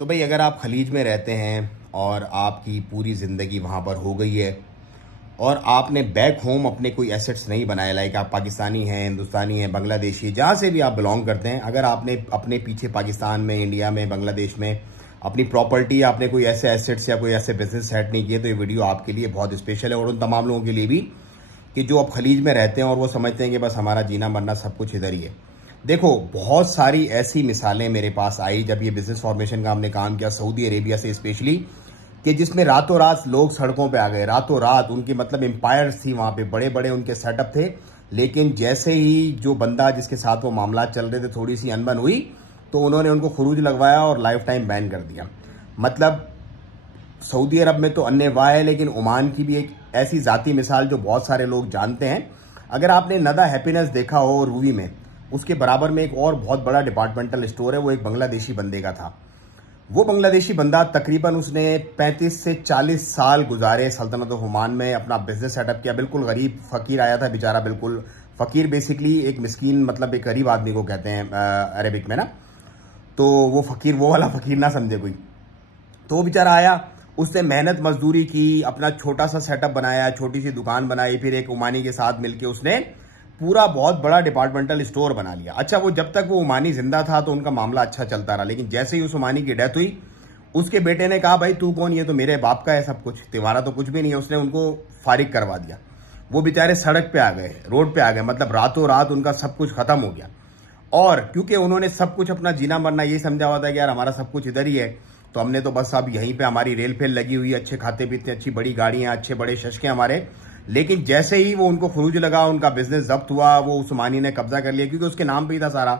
तो भाई अगर आप खलीज में रहते हैं और आपकी पूरी ज़िंदगी वहाँ पर हो गई है और आपने बैक होम अपने कोई एसेट्स नहीं बनाए, लाइक आप पाकिस्तानी हैं, हिंदुस्तानी हैं, बांग्लादेशी, जहाँ से भी आप बिलोंग करते हैं, अगर आपने अपने पीछे पाकिस्तान में, इंडिया में, बांग्लादेश में अपनी प्रॉपर्टी, आपने कोई ऐसे एसेट्स या कोई ऐसे बिजनेस सेट नहीं किए, तो ये वीडियो आपके लिए बहुत स्पेशल है। और उन तमाम लोगों के लिए भी कि जो अब खलीज में रहते हैं और वो समझते हैं कि बस हमारा जीना मरना सब कुछ इधर ही है। देखो, बहुत सारी ऐसी मिसालें मेरे पास आई जब ये बिजनेस फॉर्मेशन का हमने काम किया सऊदी अरेबिया से स्पेशली, कि जिसमें रातों रात लोग सड़कों पे आ गए, रातों रात उनकी मतलब एम्पायर्स थी वहां पे, बड़े बड़े उनके सेटअप थे। लेकिन जैसे ही जो बंदा जिसके साथ वो मामला चल रहे थे, थोड़ी सी अनबन हुई तो उन्होंने उनको खुरूज लगवाया और लाइफ टाइम बैन कर दिया। मतलब सऊदी अरब में तो अन्य वाह है, लेकिन ओमान की भी एक ऐसी जाती मिसाल जो बहुत सारे लोग जानते हैं। अगर आपने नदा हैप्पीनेस देखा हो रूवी में, उसके बराबर में एक और बहुत बड़ा डिपार्टमेंटल स्टोर है, वो एक बांग्लादेशी बंदे का था। वो बांग्लादेशी बंदा तकरीबन उसने 35 से 40 साल गुजारे सल्तनत ओमान में, अपना बिजनेस सेटअप किया। बिल्कुल गरीब फकीर आया था बेचारा, बिल्कुल फकीर बेसिकली एक मिस्कीन, मतलब एक गरीब आदमी को कहते हैं अरेबिक में ना, तो वो फकीर वो वाला फकीर ना समझे कोई। तो वो बेचारा आया, उसने मेहनत मजदूरी की, अपना छोटा सा सेटअप बनाया, छोटी सी दुकान बनाई, फिर एक ओमानी के साथ मिलकर उसने पूरा बहुत बड़ा डिपार्टमेंटल स्टोर बना लिया। अच्छा, वो जब तक वो ओमानी जिंदा था तो उनका मामला अच्छा चलता रहा, लेकिन जैसे ही उस ओमानी की डेथ हुई, उसके बेटे ने कहा भाई तू कौन, ये तो मेरे बाप का है सब कुछ, तुम्हारा तो कुछ भी नहीं है। उसने उनको फारिग करवा दिया। वो बेचारे सड़क पे आ गए, रोड पे आ गए, मतलब रातों रात उनका सब कुछ खत्म हो गया। और क्योंकि उन्होंने सब कुछ अपना जीना मरना ये समझा हुआ था कि यार हमारा सब कुछ इधर ही है, तो हमने तो बस अब यहीं पे हमारी रेल फेल लगी हुई है, अच्छे खाते पीते, अच्छी बड़ी गाड़ियां, अच्छे बड़े शशके हमारे। लेकिन जैसे ही वो उनको खुरूज लगा, उनका बिजनेस जब्त हुआ, वो उस्मानी ने कब्जा कर लिया क्योंकि उसके नाम पे ही था सारा,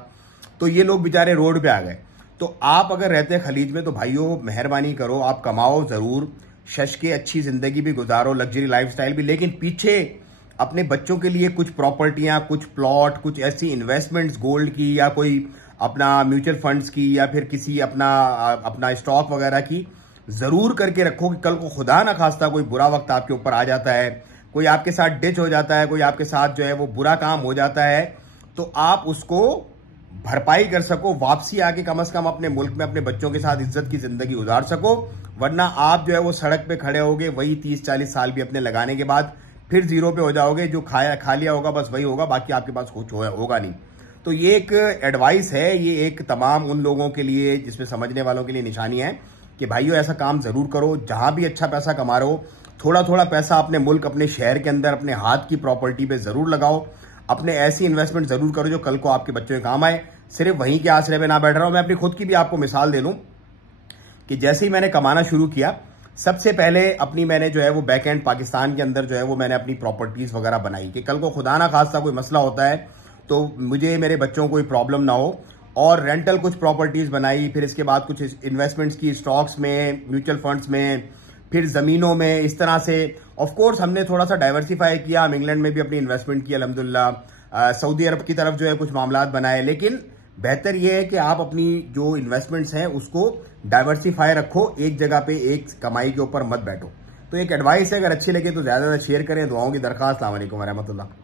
तो ये लोग बेचारे रोड पे आ गए। तो आप अगर रहते हैं खलीज में तो भाइयों मेहरबानी करो, आप कमाओ जरूर, शशके अच्छी जिंदगी भी गुजारो, लग्जरी लाइफस्टाइल भी, लेकिन पीछे अपने बच्चों के लिए कुछ प्रॉपर्टियां, कुछ प्लॉट, कुछ ऐसी इन्वेस्टमेंट्स गोल्ड की या कोई अपना म्यूचुअल फंड्स की या फिर किसी अपना स्टॉक वगैरह की जरूर करके रखो, कि कल को खुदा ना खास्ता कोई बुरा वक्त आपके ऊपर आ जाता है, कोई आपके साथ डिच हो जाता है, कोई आपके साथ जो है वो बुरा काम हो जाता है, तो आप उसको भरपाई कर सको, वापसी आके कम से कम अपने मुल्क में अपने बच्चों के साथ इज्जत की जिंदगी गुजार सको। वरना आप जो है वो सड़क पे खड़े होगे, वही 30-40 साल भी अपने लगाने के बाद फिर जीरो पे हो जाओगे। जो खा लिया होगा बस वही होगा, बाकी आपके पास कुछ होगा नहीं। तो ये एक एडवाइस है, ये एक तमाम उन लोगों के लिए जिसमें समझने वालों के लिए निशानी है कि भाइयों ऐसा काम जरूर करो। जहां भी अच्छा पैसा कमा रहे हो, थोड़ा थोड़ा पैसा अपने मुल्क, अपने शहर के अंदर, अपने हाथ की प्रॉपर्टी पे जरूर लगाओ। अपने ऐसी इन्वेस्टमेंट जरूर करो जो कल को आपके बच्चों के काम आए। सिर्फ वहीं के आश्रय पे ना बैठ रहा हूं। मैं अपनी खुद की भी आपको मिसाल दे दूं कि जैसे ही मैंने कमाना शुरू किया, सबसे पहले अपनी मैंने जो है वो बैक एंड पाकिस्तान के अंदर जो है वो मैंने अपनी प्रॉपर्टीज वगैरह बनाई कि कल को खुदा ना खास्ता कोई मसला होता है तो मुझे, मेरे बच्चों को कोई प्रॉब्लम ना हो। और रेंटल कुछ प्रॉपर्टीज बनाई, फिर इसके बाद कुछ इन्वेस्टमेंट्स की, स्टॉक्स में, म्यूचुअल फंड्स में, फिर जमीनों में, इस तरह से। ऑफ कोर्स हमने थोड़ा सा डाइवर्सिफाई किया, हम इंग्लैंड में भी अपनी इन्वेस्टमेंट की अल्हम्दुलिल्लाह, सऊदी अरब की तरफ जो है कुछ मामलात बनाए। लेकिन बेहतर यह है कि आप अपनी जो इन्वेस्टमेंट्स हैं उसको डाइवर्सिफाई रखो, एक जगह पे एक कमाई के ऊपर मत बैठो। तो एक एडवाइस है, अगर अच्छी लगे तो ज्यादा शेयर करें। दुआओं की दरखास्त। अस्सलाम वालेकुम व रहमतुल्लाह।